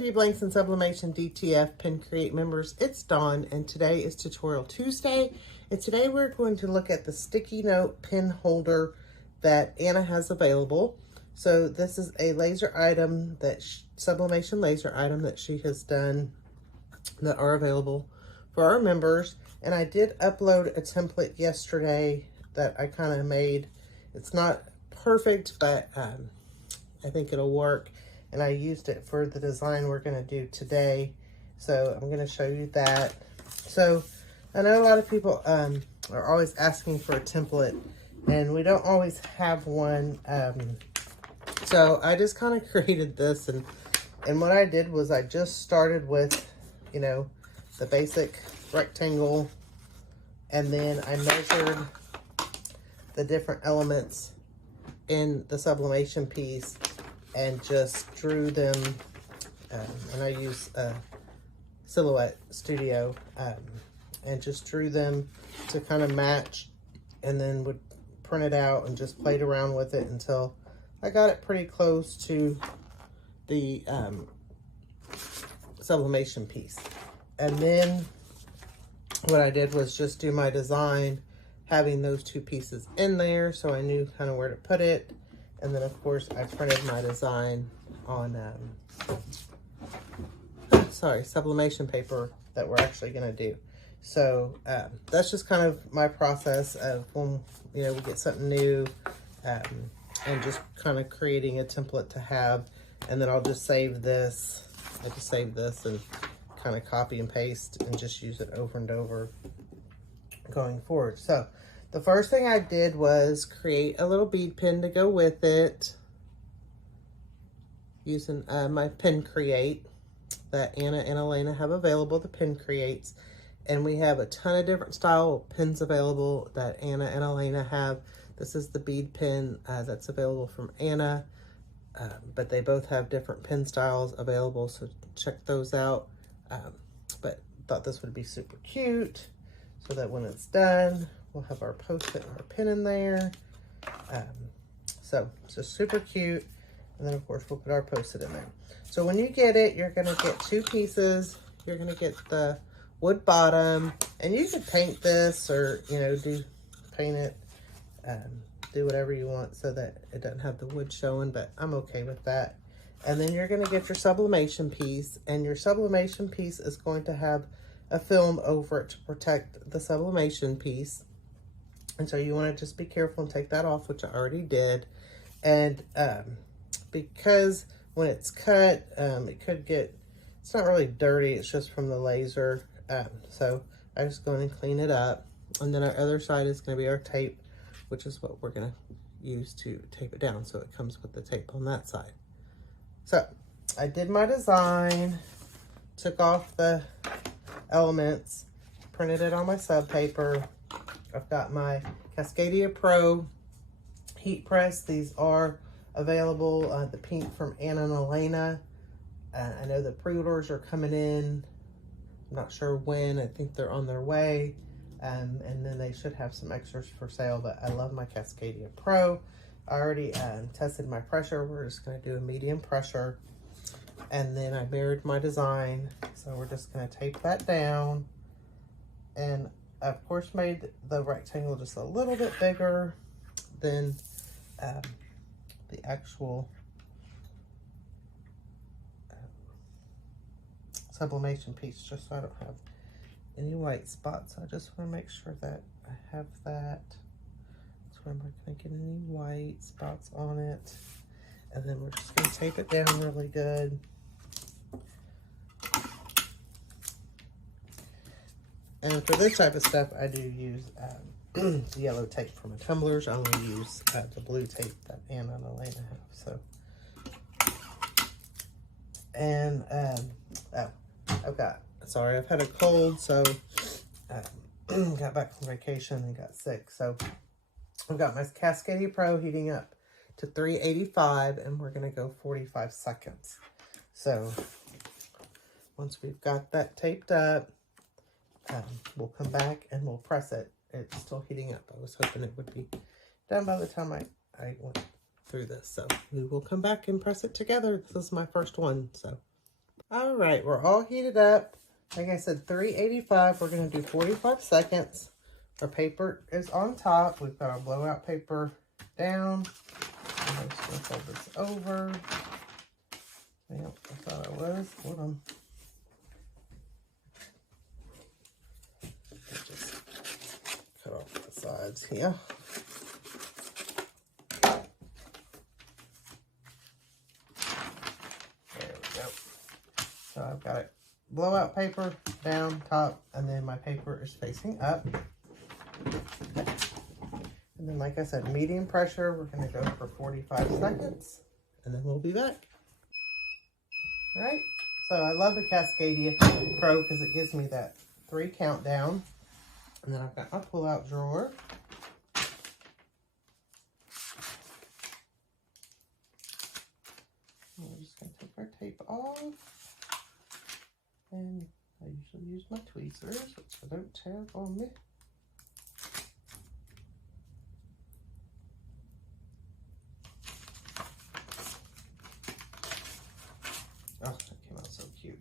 Beauty Blanks and Sublimation DTF Pin Create members, it's Dawn, and today is Tutorial Tuesday. And today we're going to look at the sticky note pin holder that Anna has available. So this is a laser item, that sublimation laser item that she has done that are available for our members. And I did upload a template yesterday that I kind of made. It's not perfect, but I think it'll work. And I used it for the design we're going to do today. So I'm going to show you that. So I know a lot of people are always asking for a template, and we don't always have one. So I just kind of created this, and what I did was I just started with, you know, the basic rectangle, and then I measured the different elements in the sublimation piece and just drew them, and I use Silhouette Studio, and just drew them to kind of match, and then would print it out and just played around with it until I got it pretty close to the sublimation piece. And then what I did was just do my design having those two pieces in there, so I knew kind of where to put it. And then, of course, I printed my design on, sublimation paper that we're actually going to do. So that's just kind of my process of when, you know, we get something new, and just kind of creating a template to have. And then I'll just save this. I just save this and kind of copy and paste and just use it over and over going forward. So the first thing I did was create a little bead pin to go with it using my Pin Create that Anna and Elena have available, the Pin Creates. And we have a ton of different style pins available that Anna and Elena have. This is the bead pin that's available from Anna, but they both have different pin styles available, so check those out. But thought this would be super cute, so that when it's done, we'll have our post-it and our pin in there. So it's just super cute. And then, of course, we'll put our post-it in there. So when you get it, you're going to get two pieces. You're going to get the wood bottom. And you could paint this, or, you know, paint it, do whatever you want so that it doesn't have the wood showing, but I'm okay with that. And then you're going to get your sublimation piece. And your sublimation piece is going to have a film over it to protect the sublimation piece. And so you want to just be careful and take that off, which I already did. And because when it's cut, it could get, it's not really dirty, it's just from the laser. So I just go in and clean it up. And then our other side is going to be our tape, which is what we're going to use to tape it down. So it comes with the tape on that side. So I did my design, took off the elements, printed it on my sub paper. I've got my Cascadia Pro heat press. These are available, the pink from Anna and Elena. I know the pre-orders are coming in. I'm not sure when. I think they're on their way. And then they should have some extras for sale, but I love my Cascadia Pro. I already tested my pressure. We're just going to do a medium pressure. And then I mirrored my design. So we're just going to tape that down. And I, of course, made the rectangle just a little bit bigger than the actual sublimation piece, just so I don't have any white spots. I just want to make sure that I have that. So I'm not going to get any white spots on it. And then we're just going to tape it down really good. And for this type of stuff, I do use yellow tape from my tumblers. I only use the blue tape that Anna and Elena have. So, and I've had a cold, so got back from vacation and got sick. So I've got my Cascadia Pro heating up to 385, and we're gonna go 45 seconds. So once we've got that taped up, we'll come back and we'll press it. It's still heating up. I was hoping it would be done by the time I went through this. So we will come back and press it together. This is my first one. So All right, we're all heated up. Like I said, 385. We're going to do 45 seconds. Our paper is on top. We've got our blowout paper down. I'm just going to fold this over. Yep, I thought I was. Hold on. Just cut off the sides here. There we go. So I've got it blowout paper down, top, and then my paper is facing up. Okay. And then, like I said, medium pressure. We're going to go for 45 seconds, and then we'll be back. All right. So I love the Cascadia Pro because it gives me that 3 countdown. And then I've got my pull-out drawer. And we're just going to take our tape off. And I usually use my tweezers, so don't tear up on me. Oh, that came out so cute.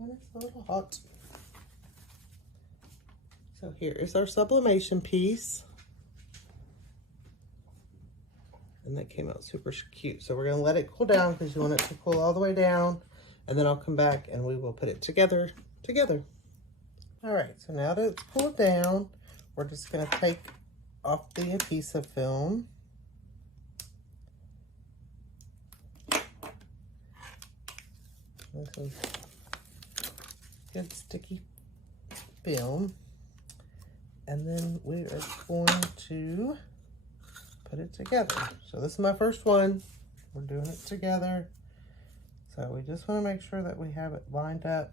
And it's a little hot. So here is our sublimation piece. And that came out super cute. So we're going to let it cool down because you want it to cool all the way down. And then I'll come back and we will put it together. All right, so now that it's cooled down, we're just going to take off the adhesive film. This is good sticky film. And then we are going to put it together. So this is my first one. We're doing it together. So we just want to make sure that we have it lined up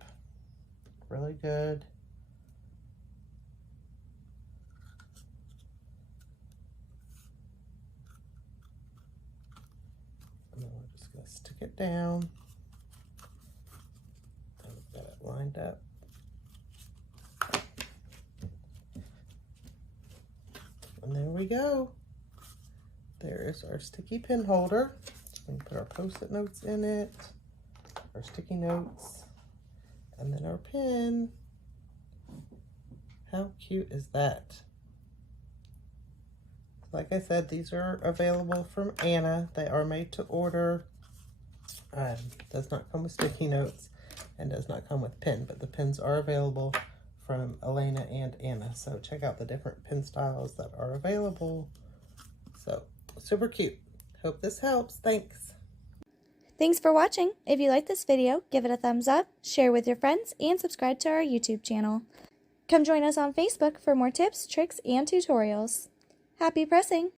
really good. And then we're just going to stick it down. And we've got it lined up. And there we go. There is our sticky pin holder. We can put our Post-it notes in it, our sticky notes, and then our pin. How cute is that? Like I said, these are available from Anna. They are made to order. Does not come with sticky notes and does not come with pin, but the pins are available from Elena and Anna. So check out the different pin styles that are available. So super cute. Hope this helps. Thanks. Thanks for watching. If you like this video, give it a thumbs up, share with your friends, and subscribe to our YouTube channel. Come join us on Facebook for more tips, tricks, and tutorials. Happy pressing!